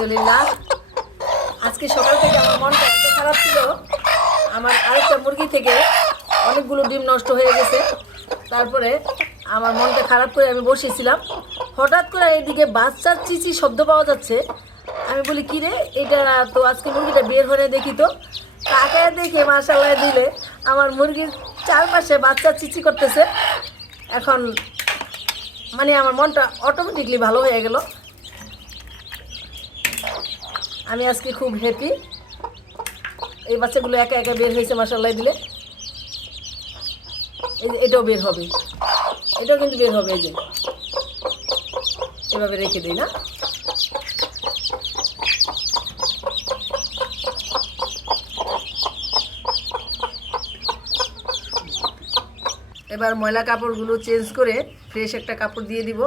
আলহামদুলিল্লাহ। আজকে সকাল থেকে আমার মনটা এত খারাপ ছিল, আমার আরেকটা মুরগি থেকে অনেকগুলো ডিম নষ্ট হয়ে গেছে। তারপরে আমার মনটা খারাপ করে আমি বসেছিলাম, হঠাৎ করে এইদিকে বাচ্চার চিচি শব্দ পাওয়া যাচ্ছে। আমি বলি কী রে, এটা তো আজকে মুরগিটা বের হয়ে দেখি তো। তাকায় দেখে মাশাআল্লাহ দিলে আমার মুরগির চারপাশে বাচ্চা চিচি করতেছে। এখন মানে আমার মনটা অটোমেটিকলি ভালো হয়ে গেল। আমি আজকে খুব হ্যাপি। এই বাচ্চাগুলো একা একা বের হয়েছে মাশাআল্লাহ দিলে। এটাও বের হবে, এটাও কিন্তু বের হবে। এই যে এভাবে রেখে দিই না। এবার ময়লা কাপড়গুলো চেঞ্জ করে ফ্রেশ একটা কাপড় দিয়ে দিব।